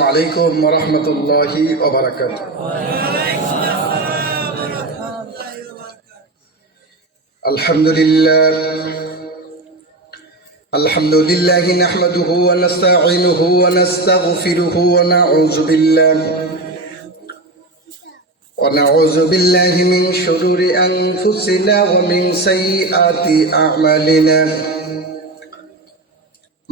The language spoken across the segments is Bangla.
عليكم ورحمة الله وبركاته. الحمد لله نحمده ونستعينه ونستغفره ونعوذ بالله من شرور أنفسنا ومن سيئات أعمالنا.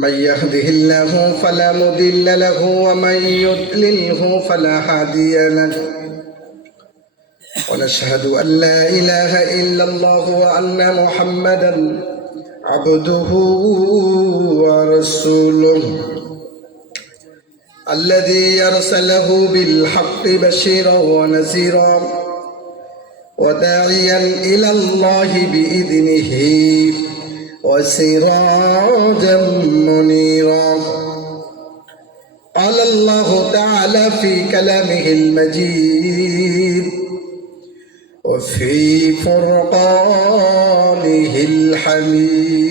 من يهده الله فلا مضل له ومن يضلله فلا هادي له. ونشهد أن لا إله إلا الله وأن محمدا عبده ورسوله الذي أرسله بالحق بشيرا ونذيرا وداعيا إلى الله بإذنه وسراجا منيرا. قال الله تعالى في كلامه المجيد وفي فرقانه الحميد.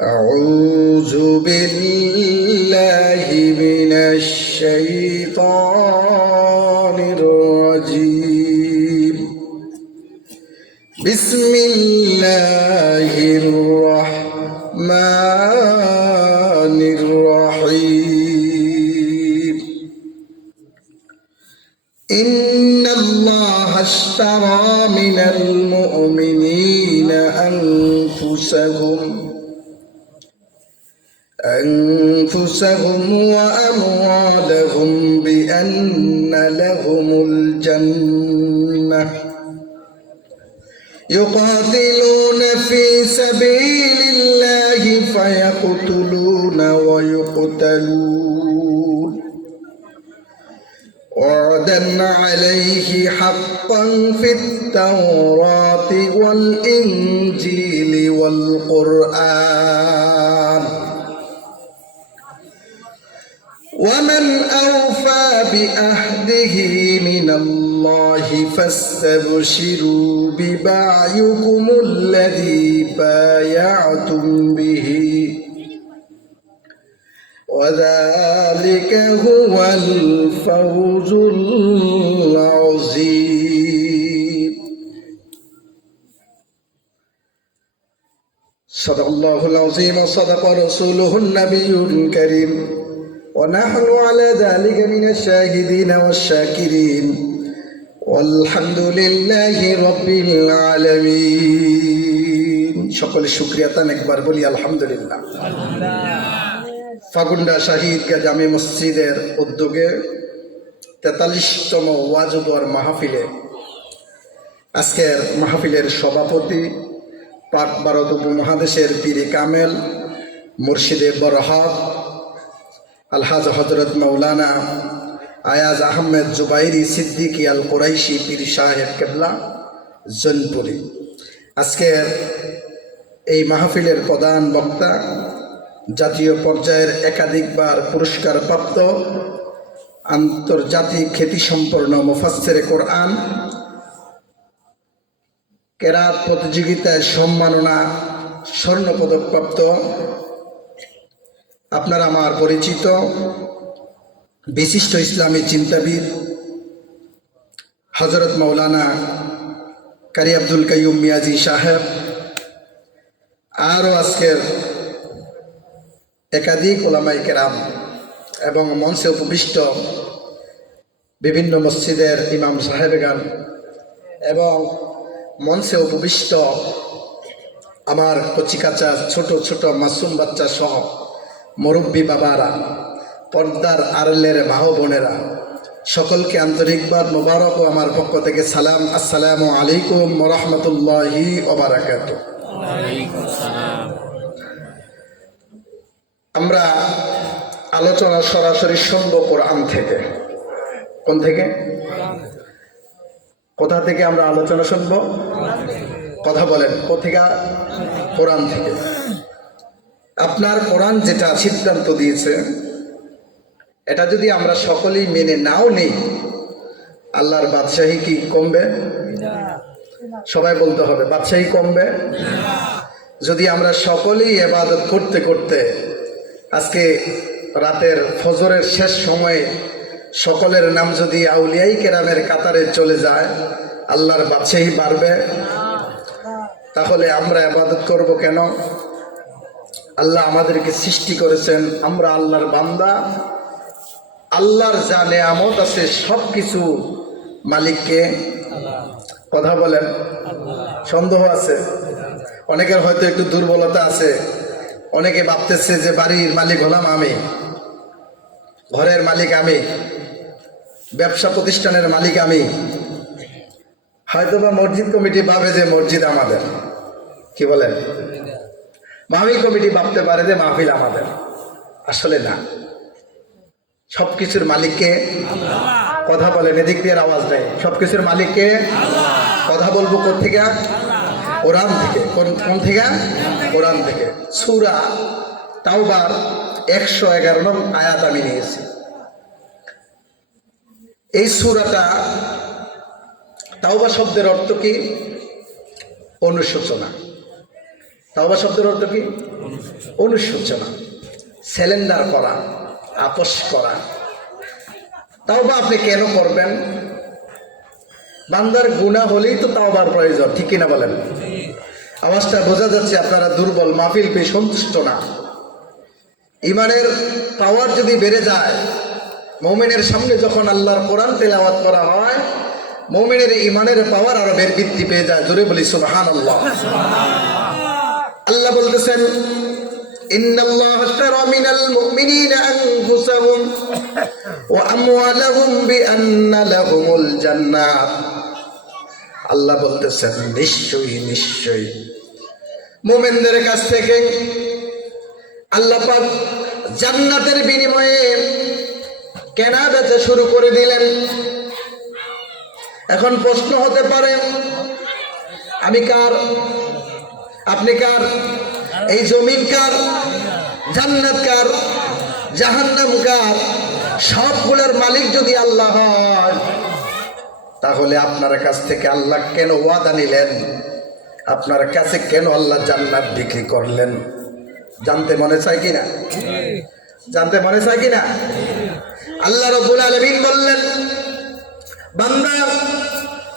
أعوذ بالله من الشيطان الرجيم. بسم الله الرحمن الرحيم. إن الله اشترى من المؤمنين أنفسهم وأموالهم بأن لهم الجنة يقاتلون في سبيل الله فيقتلون ويقتلون وعدا عليه حقا في التوراة والإنجيل والقرآن. ومن أوفى بعهده من الله فاستبشروا ببيعكم الذي بايعتم به وذلك هو الفوز العظيم. صدق الله العظيم وصدق رسوله النبي الكريم ونحن على ذلك من الشاهدين والشاكرين والحمد لله رب العالمين. সকলে শুকরিয়া তান একবার বলি আলহামদুলিল্লাহ। ফাগুন্ডা শাহিদ জামে মসজিদের উদ্যোগে 43তম ওয়াজ ও দোয়ার মাহফিলে আজকের মাহফিলের সভাপতি পাক ভারত উপমহাদেশের পীরে কামেল মুর্শিদে বরহাত আলহাজ হজরত মৌলানা আয়াজ আহমেদ জুবাইরি সিদ্দিকী আল কুরাইশি পীর সাহেব কেবলা জনপুরি। আজকের এই মাহফিলের প্রধান বক্তা জাতীয় পর্যায়ের একাধিকবার পুরস্কার প্রাপ্ত আন্তর্জাতিক খ্যাতিসম্পন্ন মুফাসসিরে কোরআন, কেরাত প্রতিযোগিতায় সম্মাননা স্বর্ণপদক প্রাপ্ত আপনারা আমার পরিচিত বিশিষ্ট ইসলামী চিন্তাবিদ হজরত মৌলানা কারি আব্দুল কাইয়ুম মিয়াজি সাহেব, আরও আজকের একাধিক ওলামায়ে কেরাম এবং মঞ্চে উপবিষ্ট বিভিন্ন মসজিদের ইমাম সাহেবগান এবং মঞ্চে উপবিষ্ট আমার কচিকাচা ছোট ছোট মাসুম বাচ্চা সহ মুরব্বী বাবারা, পর্দার আড়ালের মা বোনেরা, সকলকে আন্তরিকবাদ মোবারক ও আমার পক্ষ থেকে সালাম। আসসালামু আলাইকুম ওয়া রাহমাতুল্লাহি ওয়া বারাকাতুহু। আমরা আলোচনা সরাসরি শুনব কোরআন থেকে। কোন থেকে? কোথা থেকে আমরা আলোচনা শুনব? কথা বলেন, কোথেকে? কোরআন থেকে। আপনার কোরআন যেটা সিদ্ধান্ত দিয়েছে এটা যদি আমরা সকলেই মেনে নাও নেই, আল্লাহর বাদশাহী কি কমবে? সবাই বলতে হবে, বাদশাহী কমবে? যদি আমরা সকলেই ইবাদত করতে করতে আজকে রাতের ফজরের শেষ সময়ে সকলের নাম যদি আউলিয়াই কেরামের কাতারে চলে যায়, আল্লাহর বাদশাহী বাড়বে। তাহলে আমরা ইবাদত করব কেন? আল্লাহ আমাদেরকে সৃষ্টি করেছেন, আমরা আল্লাহর বান্দা। আল্লাহর যা নেয়ামত আছে সব কিছু মালিককে। কথা বলেন, সন্দেহ আছে? অনেকের হয়তো একটু দুর্বলতা আছে। অনেকে ভাবতেছে যে বাড়ির মালিক হলাম আমি, ঘরের মালিক আমি, ব্যবসা প্রতিষ্ঠানের মালিক আমি। হয়তোবা মসজিদ কমিটি ভাবে যে মসজিদ আমাদের, কি বলেন? মাহফিল কমিটি ভাবতে পারে যে মাহফিল আমাদের। আসলে না, সবকিছুর মালিককে। কথা বলেন, এদিক দিয়ে আওয়াজ নেই। সবকিছুর মালিককে। কথা বলবো কোত্থেকে? কোরআন থেকে। কোন থেকে? কোরআন থেকে। সূরা তাওবার 111 নং আয়াত আমি নিয়েছি। এই সূরাটা, তাওবা শব্দের অর্থ কি? অনুশোচনা। তাওবা শব্দের অর্থ কি? অনুশোচনা, স্যালেন্ডার করা, আপোষ করা। তাওবা আপনি কেন করবেন? বান্দার গুনাহ হলেই তো তাওবার প্রয়োজন, ঠিক কিনা বলেন? আওয়াজটা বোঝা যাচ্ছে আপনারা দুর্বল, মাহফিল পেয়ে সন্তুষ্ট না। ইমানের পাওয়ার যদি বেড়ে যায়, মুমিনের সামনে যখন আল্লাহর কোরআন তেলাওয়াত করা হয়, মুমিনের ইমানের পাওয়ার আরো বৃদ্ধি পেয়ে যায়। জোরে বলি সুবহানাল্লাহ। আল্লাহ বলতেছেন, ইন্নাল্লাহা আশতারা মিনাল মুমিনিনা আনফুসাহুম ওয়া আমওয়ালাহুম বিআন্না লাহুমুল জান্নাত। আল্লাহ বলতেছেন, নিশ্চয়ই মুমিনদের কাছ থেকে আল্লাহ পাক জান্নাতের বিনিময়ে কেনা বেচা শুরু করে দিলেন। এখন প্রশ্ন হতে পারে, আমি কার? আপনি কার? এই জমিন কার? জান্নাত কার? জাহান্নাম কার? সবগুলোর মালিক যদি আল্লাহ হয়, তাহলে আপনার কাছ থেকে আল্লাহ কেন ওয়াদা নিলেন? আপনার কাছে কেন আল্লাহ জান্নাত বিক্রি করলেন? জানতে মনে চায় কিনা? জানতে মনে চায় কিনা? আল্লাহ রাব্বুল আলামিন বললেন, বান্দা,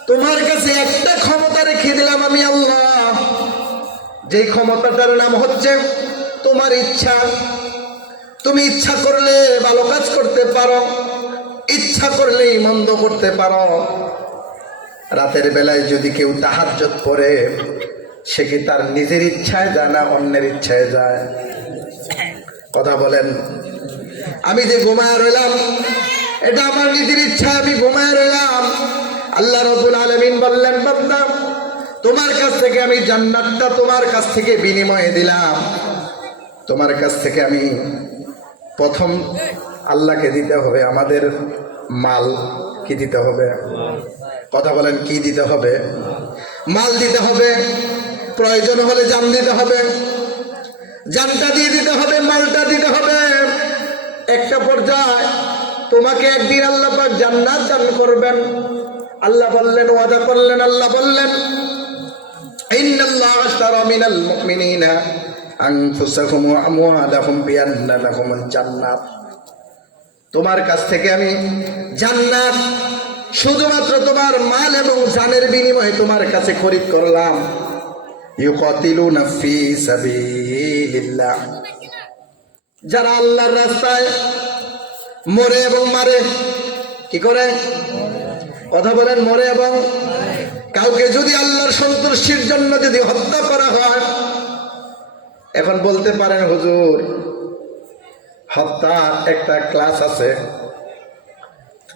তোমার কাছে একটা ক্ষমতা রেখে দিলাম আমি আল্লাহ, যে ক্ষমতাটার নাম হচ্ছে তোমার ইচ্ছা। তুমি ইচ্ছা করলে ভালো কাজ করতে পারো, ইচ্ছা করলেই মন্দ করতে পারো। রাতের বেলায় যদি কেউ তাহাজ্জুদ পড়ে, সে কি তার নিজের ইচ্ছায় যায় না অন্যের ইচ্ছায় যায়? কথা বলেন। আমি যে ঘুমায় রইলাম, এটা আমার নিজের ইচ্ছা, আমি ঘুমায় রইলাম। আল্লাহ রাব্বুল আলামিন বললেন, বান্দা, তোমার কাছ থেকে আমি জান্নাতটা তোমার কাছ থেকে বিনিময়ে দিলাম। তোমার কাছ থেকে আমি প্রথম আল্লাহকে দিতে হবে আমাদের মাল। কি দিতে হবে? কথা বলেন, কি দিতে হবে? মাল দিতে হবে। প্রয়োজন হলে জান দিতে হবে। জানটা দিয়ে দিতে হবে, মালটা দিতে হবে। একটা পর্যায়ে তোমাকে একদিন আল্লাহ পাক জান্নাত দান করবেন। আল্লাহ বললেন, ওয়াদা করলেন, আল্লাহ বললেন, ইন্নাল্লাহা আশতারা মিনাল মুমিনিনা আনফুসাহুম ওয়া আমওয়ালাহুম বিআন্না লাহুমুল জান্নাত। তোমার কাছ থেকে আমি জান্নাত শুধুমাত্র তোমার মাল এবং জানের বিনিময়ে তোমার কাছে খরিদ করলাম। ইউকাতিলুনা ফি সাবিলিল্লাহ, যারা আল্লাহর রাস্তায় মরে এবং মারে। কি করে? কথা বলেন, মরে এবং কাউকে যদি আল্লাহর সন্তুষ্টির জন্য যদি হত্যা করা হয়, এখন বলতে পারেন, হুজুর, হত্যার একটা ক্লাস আছে,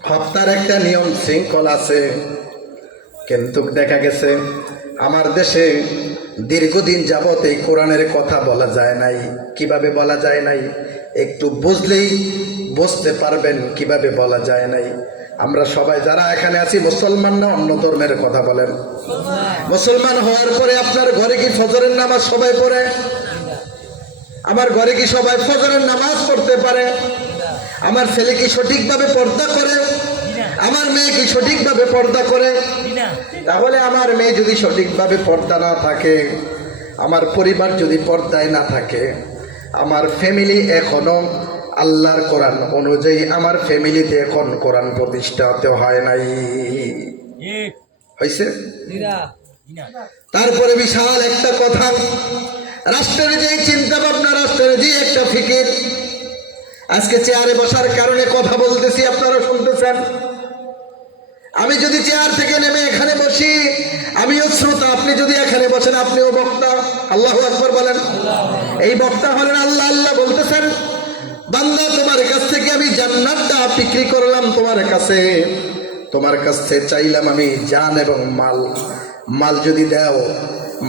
হত্যার একটা নিয়ম শৃঙ্খলা আছে, কিন্তু দেখা গেছে আমার দেশে দীর্ঘদিন যাবত এই কোরআনের কথা বলা যায় নাই। কিভাবে বলা যায় নাই? একটু বুঝলেই বুঝতে পারবেন কিভাবে বলা যায় নাই। আমরা সবাই যারা এখানে আছি মুসলমান না অন্য ধর্মের? কথা বলেন। মুসলমান হওয়ার পরে আপনার ঘরে কি ফজরের নামাজ সবাই পড়ে? আমার ঘরে কি সবাই ফজরের নামাজ পড়তে পারে? আমার ছেলে কি সঠিকভাবে পর্দা করে? আমার মেয়ে কি সঠিকভাবে পর্দা করে? তাহলে আমার মেয়ে যদি সঠিকভাবে পর্দা না থাকে, আমার পরিবার যদি পর্দায় না থাকে, আমার ফ্যামিলি এখনো আল্লাহর কোরআন অনুযায়ী আমার ফ্যামিলিতে এখন কোরআন প্রতিষ্ঠাতে হয় নাই। হয়েছে? তারপরে বিশাল একটা কথা, রাষ্ট্রের যে চিন্তা ভাবনা, রাষ্ট্রের যে একটা ফিকির, আজকে চেয়ারে বসার কারণে কথা বলতেছি, আপনারা শুনতেছেন। আমি যদি চেয়ার থেকে নেমে এখানে বসি, আমিও শ্রোতা, আপনি যদি এখানে বসেন আপনিও বক্তা। আল্লাহু আকবার বলেন। এই বক্তা হলেন আল্লাহ। আল্লাহ বলতেছেন, বান্দা তোমার কাছ থেকে আমি জান্নাতটা বিক্রি করলাম, তোমার কাছে চাইলাম আমি জান এবং মাল। মাল যদি দাও,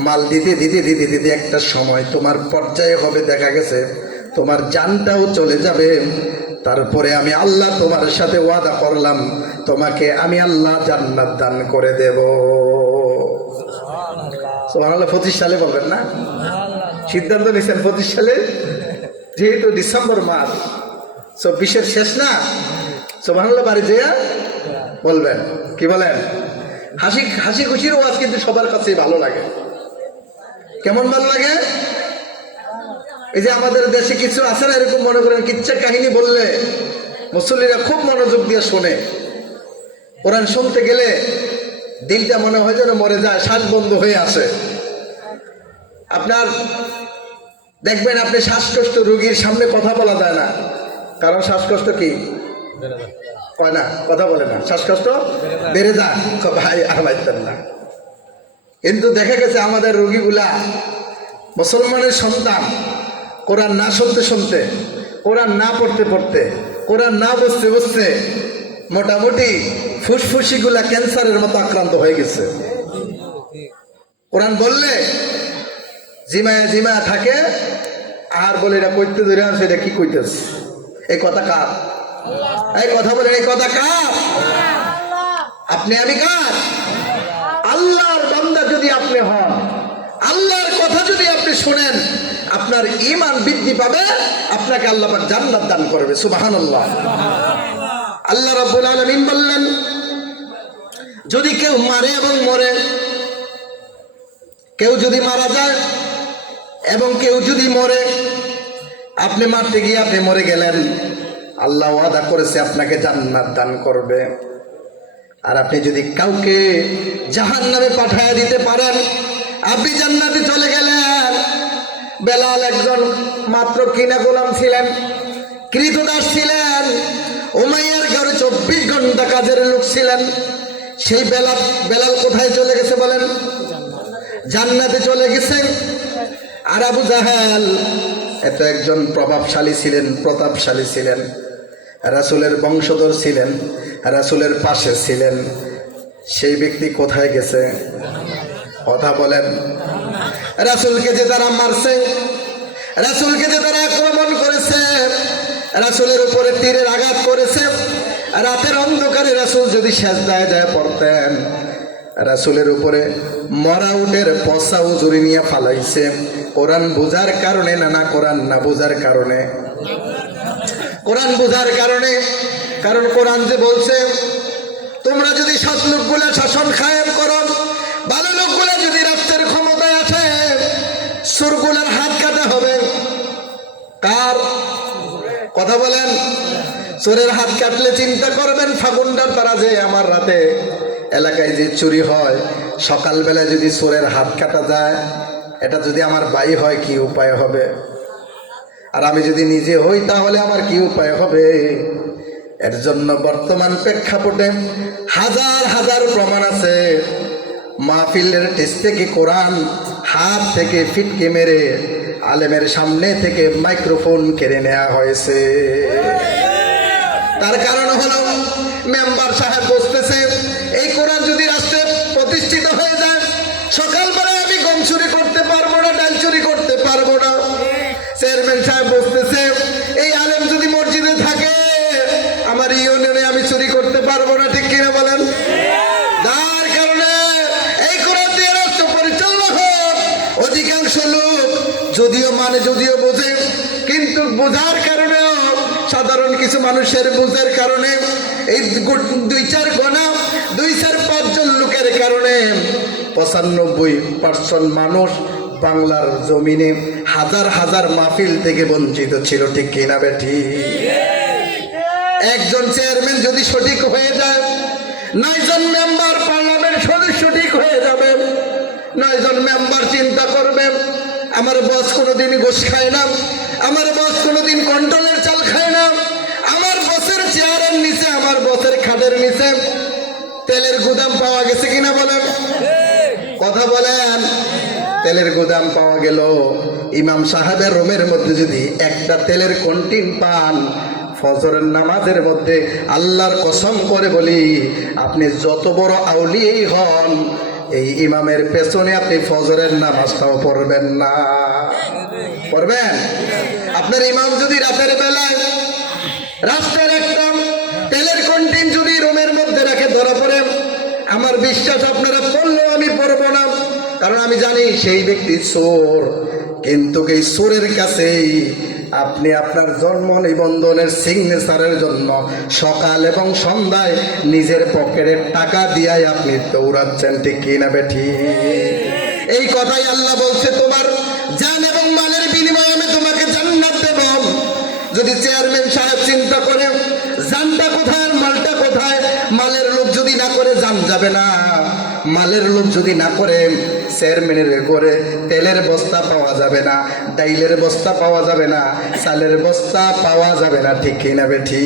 মাল দিতে দিতে দিতে দিতে একটা সময় তোমার পর্যায়ে হবে, দেখা গেছে তোমার জানটাও চলে যাবে। তারপরে আমি আল্লাহ তোমার সাথে ওয়াদা করলাম, তোমাকে আমি আল্লাহ জান্নাত দান করে দেব। সুবহানাল্লাহ। 25 সালে বলবেন না? সিদ্ধান্ত নিয়েছেন 25 সালে, যেহেতু ডিসেম্বর মাস, 24-এর শেষ না? সুবহানাল্লাহ। বাড়ি যেয়া বলবেন। কি বলেন? হাসি খুশির ওয়াজ কিন্তু সবার কাছেই ভালো লাগে। কেমন ভালো লাগে? এই যে আমাদের দেশে কিছু আছে না, এরকম মনে করেন কিচ্ছা কাহিনী বললে মুসল্লিরা খুব মনোযোগ দিয়ে শোনে। কোরআন শুনতে গেলে দিলটা মনে হয় যেন মরে যায়, শ্বাস বন্ধ হয়ে আসে। আপনার দেখবেন, আপনি শ্বাসকষ্ট রোগীর সামনে কথা বলা যায় না, কারণ শ্বাসকষ্ট কি কয় না, কথা বলে না, শ্বাসকষ্ট বেড়ে যায়। ভাই আর পাইতেন না। কিন্তু দেখা গেছে আমাদের রোগীগুলা মুসলমানের সন্তান, কোরআন না শুনতে শুনতে, কোরআন না পড়তে পড়তে, কোরআন না বুঝতে বুঝতে মোটামুটি ফুসফুসিগুলা ক্যান্সারের মতো আক্রান্ত হয়ে গেছে। কোরআন বললে জিমায়া জিমায়া থাকে, আর বলে এটা কইতে ধরে আছে, এটা কি কইতেছে? এই কথা কার? এই কথা বলেন, এই কথা কার? আপনি আমি কার? আল্লাহর বান্দা যদি আপনি হন, আল্লাহর কথা যদি আপনি শুনেন, আপনার ঈমান বৃদ্ধি পাবে, আপনাকে আল্লাহ পাক জান্নাত দান করবে। সুবহানাল্লাহ। আল্লাহ রাব্বুল আলামিন বললেন, যদি কেউ মারে এবং মরে, কেউ যদি মারা যায় এবং কেউ যদি মরে, আপনি মারতে গিয়ে আপনি মরে গেলেন, আল্লাহ ওয়াদা করেছে আপনাকে জান্নাত দান করবে। আর আপনি যদি কাউকে জাহান্নামে পাঠায়া দিতে পারেন, আপনি জান্নাতে চলে গেলেন। বেলাল একজন মাত্র কিনা গোলাম ছিলেন, কৃতদাস ছিলেন, উমাইয়ার ঘরে 24 ঘন্টা কাজের লোক ছিলেন। সেই বেলাল কোথায় চলে গেছে বলেন? জান্নাতে চলে গেছে। আর আবু জাহেল এত একজন প্রভাবশালী ছিলেন, প্রতাপশালী ছিলেন, রাসূলের বংশধর ছিলেন, রাসূলের পাশে ছিলেন, সেই ব্যক্তি কোথায় গেছে? কথা বলেন। রাসূলকে যে তারা মারছে, রাসূলকে যে তারা আক্রমণ করেছে, রাসূলের উপরে তীরের আঘাত করেছে, রাতের অন্ধকারে রাসূল যদি সেজদায় যায় পড়তেন, রাসূলের উপরে মরা উটের পচাও জুড়ি নিয়ে ফালাইছে। কোরআন বোঝার কারণে না কোরআন না বোঝার কারণে? কোরআন বোঝার কারণে। কারণ কোরআন যে বলছে, তোমরা যদি সৎ লোকগুলা শাসন কায়েম করো, ভালো লোকগুলা যদি রাষ্ট্রের ক্ষমতায় আসে, চোরগুলার হাত কাটা হবে। কার কথা বলেন? চোরের হাত কাটলে চিন্তা করবেন, ফাগুনটার তারা যে আমার রাতে এলাকায় যে চুরি হয়, সকালবেলা যদি চোরের হাত কাটা যায়, এটা যদি আমার ভাই হয় কি উপায় হবে? আর আমি যদি নিজে হই তাহলে আমার কি উপায় হবে? এর জন্য বর্তমান প্রেক্ষাপটে হাজার হাজার প্রমাণ আছে। মাহফিলের টেস্ট থেকে কোরআন হাত থেকে ফিটকে মেরে আলেমের সামনে থেকে মাইক্রোফোন কেড়ে নেওয়া হয়েছে। তার কারণ হলো মেম্বার সাহেব বসতেছে, এই কোরআন যদি রাষ্ট্রে প্রতিষ্ঠিত হয়ে যায়, সকালবেলায় আমি গম চুরি করতে পারবো না, ডাল চুরি করতে পারবো না। চেয়ারম্যান সাহেব বসতেছে, এই আলেম যদি মসজিদে থাকে, আমার ইউনিয়নে আমি চুরি করতে পারবো না। ঠিক কিনা বলেন? যার কারণে এই কোরআন দিয়ে রাষ্ট্র পরিচালনা হোক, অধিকাংশ লোক যদিও বোঝে, কিন্তু বোঝার কারণেও সাধারণ কিছু মানুষের বোঝার কারণে, এই 2-4 জন লোকের কারণে 95% মানুষ বাংলার জমিনে হাজার হাজার মাহফিল থেকে বঞ্চিত ছিল, ঠিক কিনা বেঠি? একজন চেয়ারম্যান যদি সঠিক হয়ে যায়, 9 জন মেম্বার পার্লামেন্ট সদস্য ঠিক হয়ে যাবে। 9 জন মেম্বার চিন্তা করবে, আমার বস কোনোদিন ঘুষ খায় না, আমার বস কোনোদিন কন্ট্রোলের চাল খায় না, আমার বসের চেয়ারের নিচে, আমার বসের খাটের নিচে তেলের গুদাম পাওয়া গেছে কিনা বলেন? কথা বলেন। তেলের গুদাম পাওয়া গেল। ইমাম সাহেবের রুমের মধ্যে যদি একটা তেলের কন্টিন পান, ফজরের নামাজের মধ্যে আল্লাহর কসম করে বলি, আপনি যত বড় আউলিয়াই হন, এই ইমামের পেছনে আপনি ফজরের নামাজটাও পড়বেন না। পড়বেন? আপনার ইমাম যদি রাতের বেলায় রাস্তার একটা তেলের কন্টিন যদি রুমের মধ্যে রেখে ধরা পড়ে, আমার বিশ্বাস আপনারা পড়লেও আমি পড়বো না, কারণ আমি জানি সেই ব্যক্তি চোর। কিন্তু এই চোরের কাছেই আপনি আপনার জন্ম নিবন্ধনের সিগনেচারের জন্য সকাল এবং সন্ধ্যায় নিজের পকেটের টাকা দিয়াই আপনি দৌড়াচ্ছেন, ঠিক কিনা বেঠি? এই কথাই আল্লাহ বলছে, তোমার জান এবং মালের বিনিময়ে আমি তোমাকে জান্নাত দেব। যদি চেয়ারম্যান সাহেব চিন্তা করে জানটা কোথায়, মালটা কোথায়, মালের লোভ যদি না করে জান যাবে না। মালের লোভ যদি না করে, চেয়ারম্যানের ঘরে তেলের বস্তা পাওয়া যাবে না, ডাইলের বস্তা পাওয়া যাবে না, চালের বস্তা পাওয়া যাবে না, ঠিক কিনা বেঠি?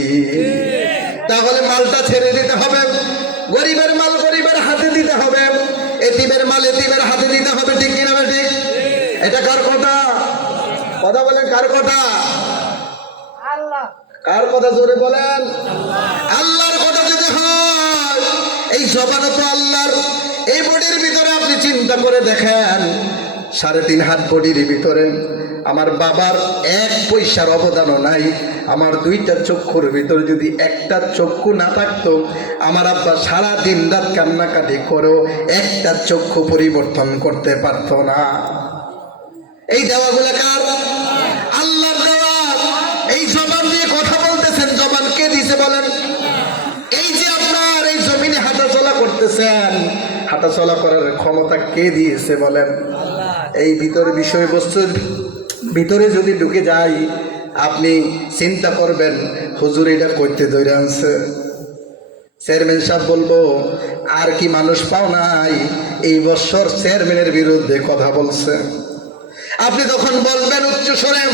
তাহলে মালটা ছেড়ে দিতে হবে, গরিবের মাল গরিবের হাতে দিতে হবে, এতিমের মাল এতিমের হাতে দিতে হবে, ঠিক কিনা বেঠি? এটা কার কথা? কথা বলেন, কার কথা? কার কথা? জোরে বলেন। আল্লাহর কথা যদি হয়, এই জবান তো আল্লাহর। এই বডির ভিতরে আপনি চিন্তা করে দেখেন, 3.5 হাত বডির ভিতরে আমার বাবার 1 পয়সার অবদানও নাই। আমার 2টা চক্ষুর ভিতরে যদি একটা চক্ষু না থাকতো, আমার আব্বা সারা দিন রাত কান্নাকাটি করেও একটা চক্ষু পরিবর্তন করতে পারতো না। এই দেওয়াগুলো কার? আল্লাহর দেওয়া। এই জবান দিয়ে কথা বলতেছেন, জবান কে দিছে বলেন? এই যে আপনার এই জমিনে হাঁটাচলা করতেছেন, হাঁটাচলা করার ক্ষমতা কে দিয়েছে বলেন? এই ভিতরে বিষয়বস্তুর ভিতরে যদি ঢুকে যাই, আপনি চিন্তা করবেন, হুজুর এটা করতে ধরে আনছে। চেয়ারম্যান সাহেব বলবো, আর কি মানুষ পাও নাই এই বছর চেয়ারম্যানের বিরুদ্ধে কথা বলছে? আপনি তখন বলবেন উচ্চ স্বরে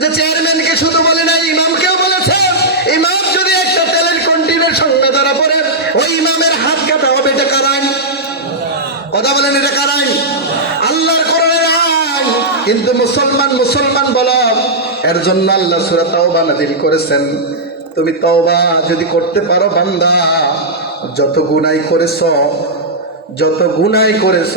যে চেয়ারম্যানকে শুধু বলে নাই, ইমামকেও বলেছে। ইমাম যদি একটা তেলের কন্টিনের সঙ্গে ধরা পড়ে, ওই ইমামের হাত কাটা হবে। এটা কার আইন? কথা বলেন, এটা কার আইন? আল্লাহর কোরআনের আইন। কিন্তু মুসলমান বলো, এর জন্য আল্লাহ সূরা তাওবা নাযিল করেছেন। তুমি তওবা যদি করতে পারো বান্দা, যত গুনাহ করেছ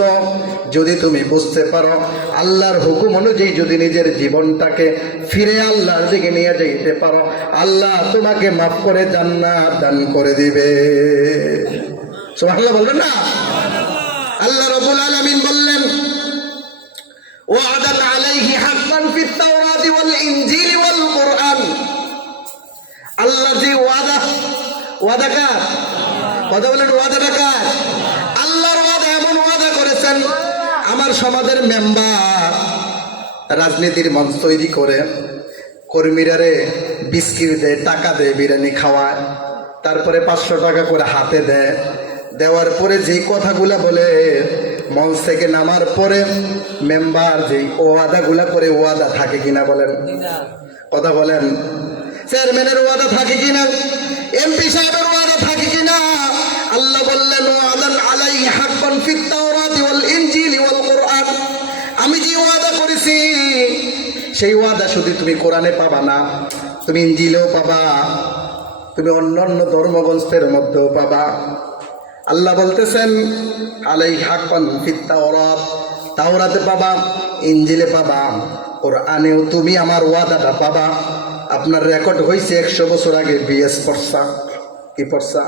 যদি তুমি বুঝতে পারো, আল্লাহর হুকুম অনুযায়ী যদি নিজের জীবনটাকে ফিরে আল্লাহর দিকে নিয়ে যেতে পারো, আল্লাহ তোমাকে মাফ করে জান্নাত দান করে দিবে। সুবহানাল্লাহ বলবেন না? আল্লাহ রাব্বুল আলামিন বললেন, ওয়া'দান আলাইহি হাক্কান ফিত তাওরাতি ওয়াল ইনজিলি ওয়াল কুরআন। আল্লাহ যে ওয়াদা কার? কথা বলেন, ওয়াদাটা কার? আল্লাহর ওয়াদা। এমন ওয়াদা করেছেন, আমার সমাজের মেম্বার রাজনীতির মঞ্চ তৈরি করে কর্মীরারে বিস্কিট দেয়, টাকা দেয়, বিরিয়ানি খাওয়ায়, তারপরে 500 টাকা করে হাতে দেয়। দেওয়ার পরে যেই কথাগুলা বলে, মঞ্চ থেকে নামার পরে মেম্বার যেই ওয়াদাগুলা করে, ওয়াদা থাকে কিনা বলেন? কথা বলেন। চেয়ারম্যানের ওয়াদা থাকে কিনা? এমপি সাহেবের ওয়াদা থাকে কিনা? আল্লাহ বললেন, ওয়াদান আলাইহি হাক্কান ফিত তাওরাতি ওয়াল ইনজিলি ওয়াল কুরআন। আমি যে ওয়াদা করেছি, সেই ওয়াদা শুধু তুমি কোরআনে পাবা না, তুমি ইনজিলেও পাবা, তুমি অন্যান্য ধর্মগ্রন্থের মধ্যেও পাবা। আল্লাহ বলতেছেন, আলাইহি হাক্কান ফিত তাওরাত, তাওরাতে পাবা, ইনজিলে পাবা, কোরআনেও তুমি আমার ওয়াদাটা পাবা। আপনার রেকর্ড হয়েছে 100 বছর আগে বিএস পড়ছা। কি পড়ছা?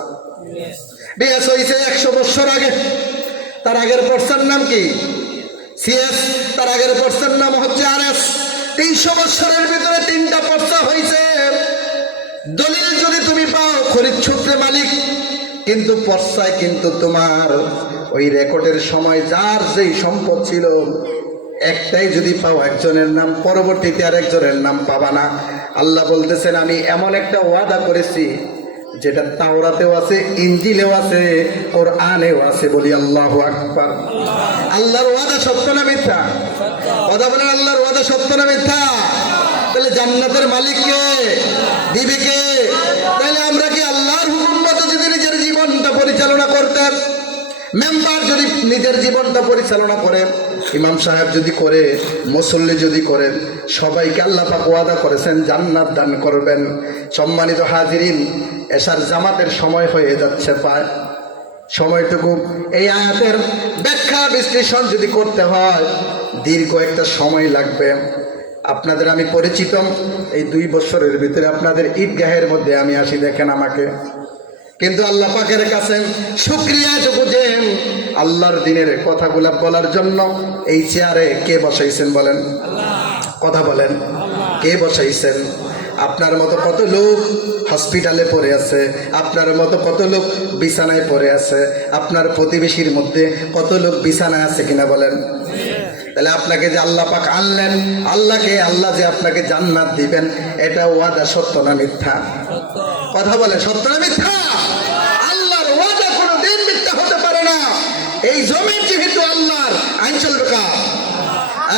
বিএস হয়েছে 100 বছর আগে। তার আগের পড়ছার নাম কি? সিএস। তার আগের পড়ছার নাম হচ্ছে আরএস। 300 বছরের ভিতরে 3টা পড়ছা হয়েছে। দলিল যদি তুমি পাও, খরিদ সূত্রে মালিক, কিন্তু পড়ছায় কিন্তু তোমার ওই রেকর্ডের সময় যার যেই সম্পদ ছিল, একটাই যদি পাও একজনের নাম, পরবর্তীতে আর একজনের নাম পাবা না। আল্লাহ বলতেছেন আমি এমন একটা ওয়াদা করেছি যেটা তাওরাতেও আছে, ইনজিলেও আছে, কোরআনেও আছে। বলি আল্লাহু আকবার। আল্লাহর ওয়াদা সত্য না মিথ্যা? কথা বলেন, আল্লাহর ওয়াদা সত্য না মিথ্যা? তাহলে জান্নাতের মালিক কে, দিবে কে? তাহলে আমরা কি আল্লাহর হুকুম মতো যদি নিজের জীবনটা পরিচালনা করতেন, মেম্বার যদি নিজের জীবনটা পরিচালনা করেন, ইমাম সাহেব যদি করে, মুসল্লি যদি করেন, সবাইকে আল্লাহ পাক ওয়াদা করেছেন জান্নাত দান করবেন। সম্মানিত হাজিরিন, এশার জামাতের সময় হয়ে যাচ্ছে প্রায়। সময়টুকু এই আয়াতের ব্যাখ্যা বিশ্লেষণ যদি করতে হয় দীর্ঘ একটা সময় লাগবে। আপনাদের আমি পরিচিত, এই 2 বছরের ভিতরে আপনাদের ঈদগাহের মধ্যে আমি আসি, দেখেন আমাকে। কিন্তু আল্লাহ পাকের কাছে শুকরিয়া যে আল্লাহর দিনের কথাগুলা বলার জন্য এই চেয়ারে কে বসাইছেন বলেন? কথা বলেন, কে বসাইছেন? আপনার মতো কত লোক হসপিটালে পড়ে আছে, আপনার মতো কত লোক বিছানায় পড়ে আছে, আপনার প্রতিবেশীর মধ্যে কত লোক বিছানায় আছে কিনা বলেন? তাহলে আপনাকে যে আল্লাহ পাক আনলেন, আল্লাহ যে আপনাকে জান্নাত দিবেন, এটা ওয়াদা সত্য না মিথ্যা? কথা বলে, সত্য না মিথ্যা? আল্লাহর ওয়াদা কোনোদিন মিথ্যা হতে পারে না। এই জমিন যেহেতু আল্লাহর, আইন চলবে কার?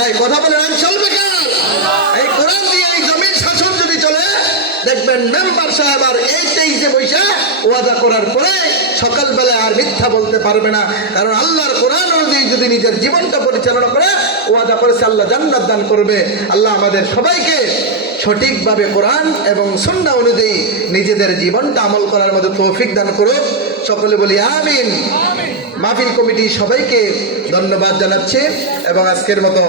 এই কথা বলে, আইন চলবে কার? এই কোরআন দিয়ে এই জমিন শাসন যদি চলে, দেখবেন মেম্বার সাহেব আর এইটাই যে বৈশা ওয়াদা করার পরে সকালবেলা আর মিথ্যা বলতে পারবে না। কারণ আল্লাহর কোরআন অনুযায়ী যদি নিজের জীবনটা পরিচালনা করে, ওয়াদা করেছে আল্লাহ জান্নাত দান করবে। আল্লাহ আমাদের সবাইকে সঠিকভাবে কোরআন এবং সুন্নাহ অনুযায়ী নিজেদের জীবনটা আমল করার মতো তৌফিক দান করুক। সকলে বলি আমিন। মাহফিল কমিটি সবাইকে ধন্যবাদ জানাচ্ছে এবং আজকের মতো